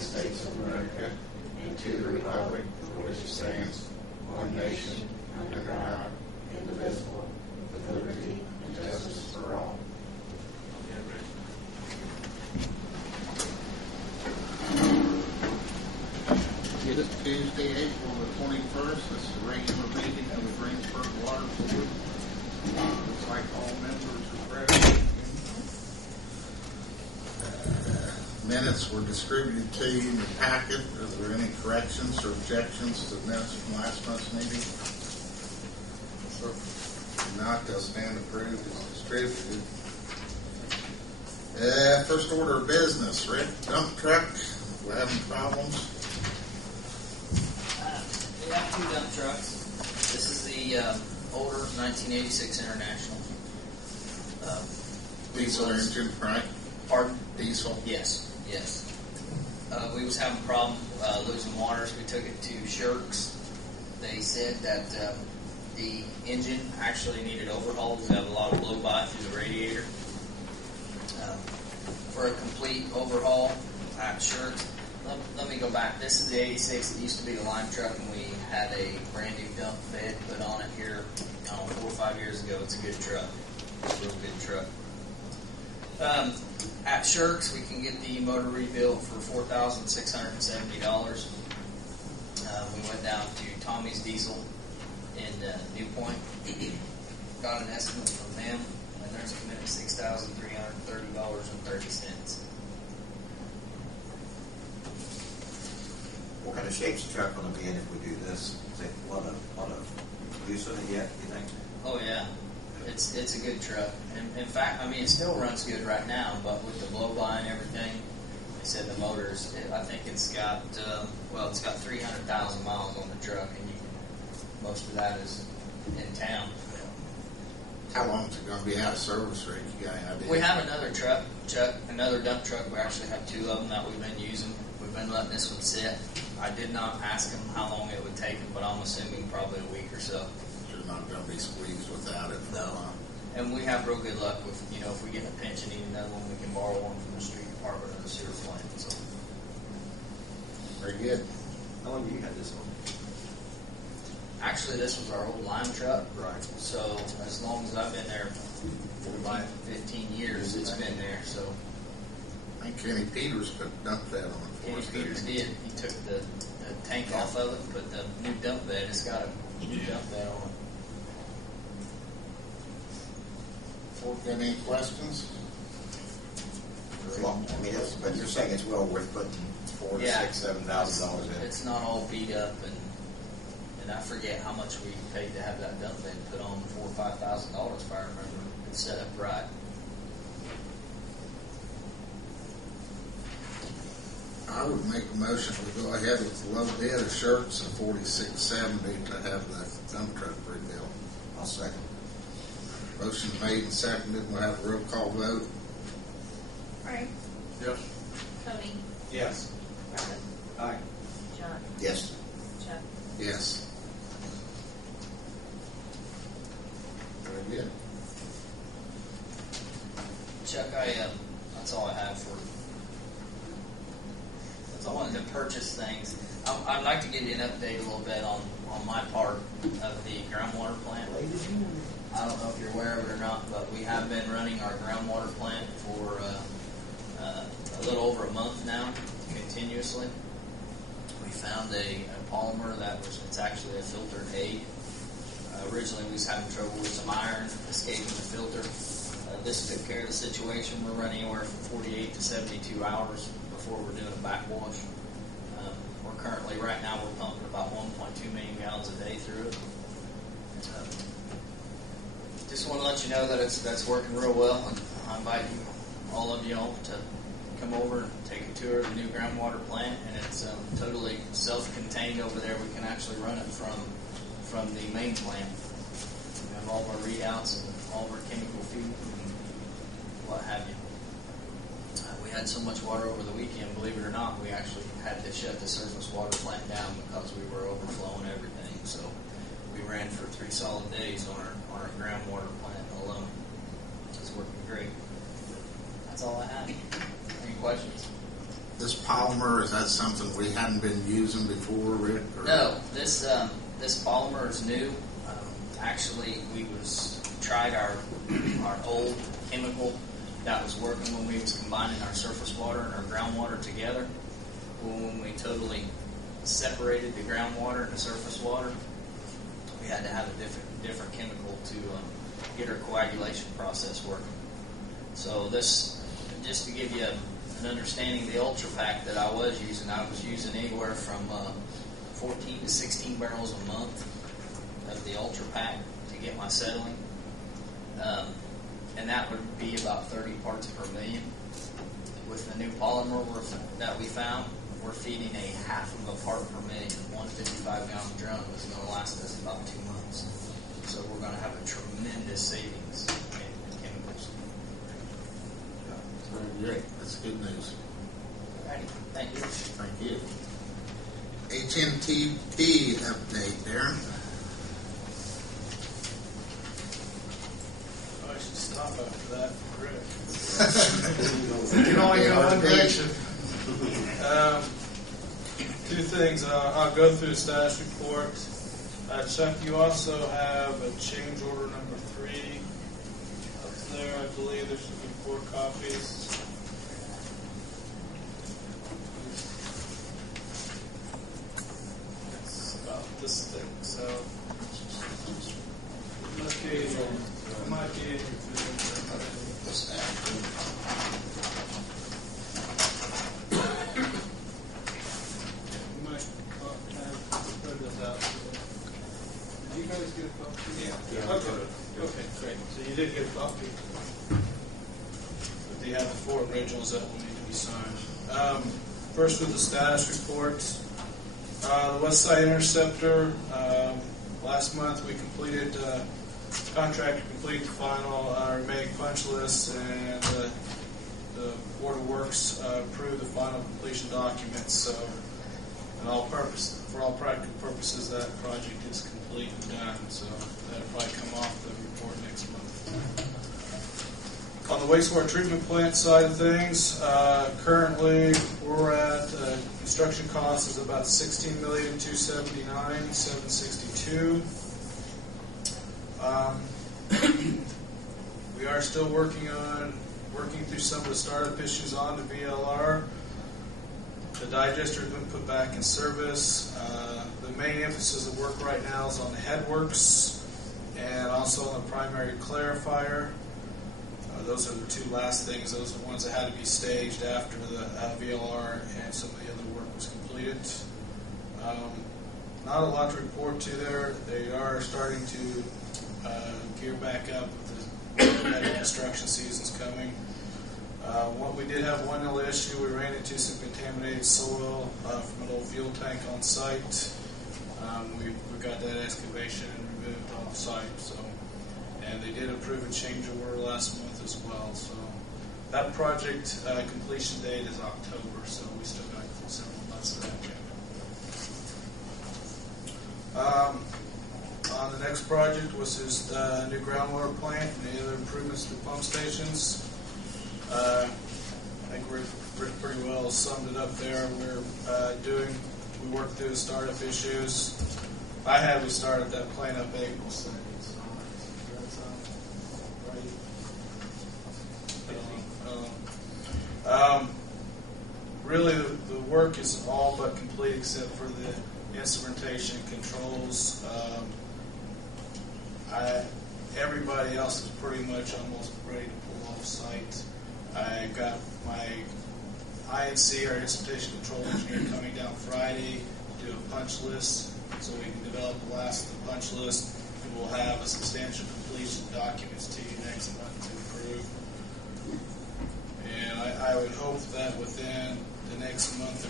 United States of America and to the republic for which it stands, one nation, under God, indivisible, with liberty and justice for all. It is Tuesday, April the 21st. This is a regular meeting of the Greensburg Water Board. Looks like all members are present. Minutes were distributed to you in the packet. Is there any corrections or objections to the minutes from last month's meeting? If not, they'll stand approved as distributed. First order of business, Rick, dump truck. We're having problems. We have two dump trucks. This is the older 1986 International. Diesel engine, right? Pardon? Diesel. Yes. We was having a problem losing waters. We took it to Shirks. They said that the engine actually needed overhaul. We had a lot of blow-by through the radiator. For a complete overhaul at Shirks, let me go back. This is the 86. It used to be the lime truck, and we had a brand new dump bed put on it here 4 or 5 years ago. It's a good truck. It's a real good truck. At Shirks, we can get the motor rebuilt for $4,670. We went down to Tommy's Diesel in New Point. Got an estimate from them, and there's a minute $6,330.30. What kind of shape's the truck going to be in if we do this? Is it a lot of use of it yet, you think? Oh yeah, it's a good truck. And in fact, I mean, it still runs good right now, but with the blow-by and everything, they said the motors. I think it's got it's got 300,000 miles on the truck, and most of that is in town. How long is it going to be out of service, Rick? You got any idea? We have another another dump truck. We actually have two of them that we've been using. We've been letting this one sit. I did not ask him how long it would take him, but I'm assuming probably a week or so. You're not going to be squeezed without it. No. And we have real good luck with, if we get in a pinch and need another one, we can borrow one from the street department or the sewer plant. So. Very good. How long have you had this one? Actually, this was our old lime truck. Right. So as long as I've been there, for about 15 years, it's been there. So I think Kenny Peters put dump that on it for Kenny us. Peters did. He took the tank off of it, put the new dump bed. It's got a new dump bed on it. Got any questions? Well, I mean, but you're saying it's well worth putting $4,000 to $7,000 in. It's not all beat up, and I forget how much we paid to have that dump bed put on, $4,000 or $5,000 if I remember. It's set up right. I would make a motion to go ahead with the low bid of Shirts of $4,670 to have the dump truck rebuilt. I'll second. Motion made and seconded. We'll have a roll call vote. Frank? Yes. Tony? Yes. Robin? Aye. John? Yes. Chuck? Yes. Very good. Chuck, that's all I have for. That's all I wanted to purchase things. I'd like to give you an update a little bit on my part of the groundwater plant. I don't know if you're aware of it or not, but we have been running our groundwater plant for a little over a month now, continuously. We found a polymer it's actually a filtered aid. Originally we was having trouble with some iron escaping the filter. This took care of the situation. We're running anywhere from 48 to 72 hours before we're doing a backwash. We're currently, right now, we're pumping about 1.2 million gallons a day through it. Just want to let you know that that's working real well. And I invite all of y'all to come over and take a tour of the new groundwater plant, and it's totally self-contained over there. We can actually run it from the main plant. We have all of our readouts and all of our chemical feed and what have you. We had so much water over the weekend, believe it or not, we actually had to shut the surface water plant down because we were overflowing everything. So we ran for 3 solid days on our groundwater plant alone. It's working great. That's all I have. Any questions? this polymer, is that something we hadn't been using before, Rick? Or? No, this polymer is new. Actually, we tried our old chemical that was working when we was combining our surface water and our groundwater together. When we totally separated the groundwater and the surface water, we had to have a different chemical to get our coagulation process working. So this, just to give you an understanding, the Ultra Pack that I was using anywhere from 14 to 16 barrels a month of the Ultra Pack to get my settling. And that would be about 30 parts per million. With the new polymer that we found, we're feeding a half of a part per million. 155-gallon drum is going to last us about 2 months. So we're going to have a tremendous savings in chemicals. Very good. That's good news. Alrighty, thank you. Thank you. HNTP update, Darren. I should stop after that, Rick. You can only go one direction. Two things. I'll go through the status report. Chuck, you also have a change order number 3 up there. I believe there should be 4 copies. It's about this thing. So, it might be in your Did you guys get a copy? Yeah. Okay, great. So you did get a copy. But you have the 4 originals that will need to be signed. First with the status report. The West Side Interceptor. Last month we completed, contractor completed the final remaining punch list, and the Board of Works approved the final completion documents. So, for all practical purposes, that project is complete and done. So that'll probably come off the report next month. On the wastewater treatment plant side of things, currently we're at construction cost is about $16,279,762. We are still working through some of the startup issues on the VLR. The digester has been put back in service. The main emphasis of work right now is on the headworks and also on the primary clarifier. Those are the 2 last things. Those are the ones that had to be staged after the VLR and some of the other work was completed. Not a lot to report to there. They are starting to gear back up with the construction season's coming. What we did have one little issue. We ran into some contaminated soil from an old fuel tank on site. We got that excavation and removed off site. So, and they did approve a change order last month as well. So that project completion date is October. So we still got several months of that yet. On the next project was this new groundwater plant and the other improvements to the pump stations. I think Rick pretty well summed it up there. We worked through the startup issues. We started that plant up April 2nd. So that's right. Really, the work is all but complete except for the instrumentation controls. Everybody else is pretty much almost ready to pull off site. I got my INC, our instrumentation control engineer, coming down Friday to do a punch list so we can develop the last of the punch list, and we'll have a substantial completion documents to you next month to approve. And I would hope that within the next month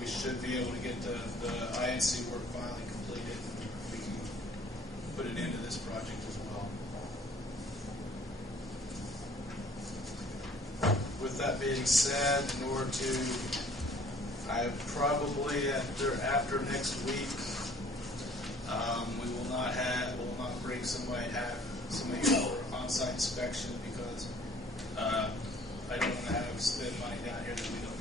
we should be able to get the INC work finally completed. We can put it into this project as well. With that being said, in order to, I probably after next week, we will not bring somebody for on-site inspection because I don't want to spend money down here that we don't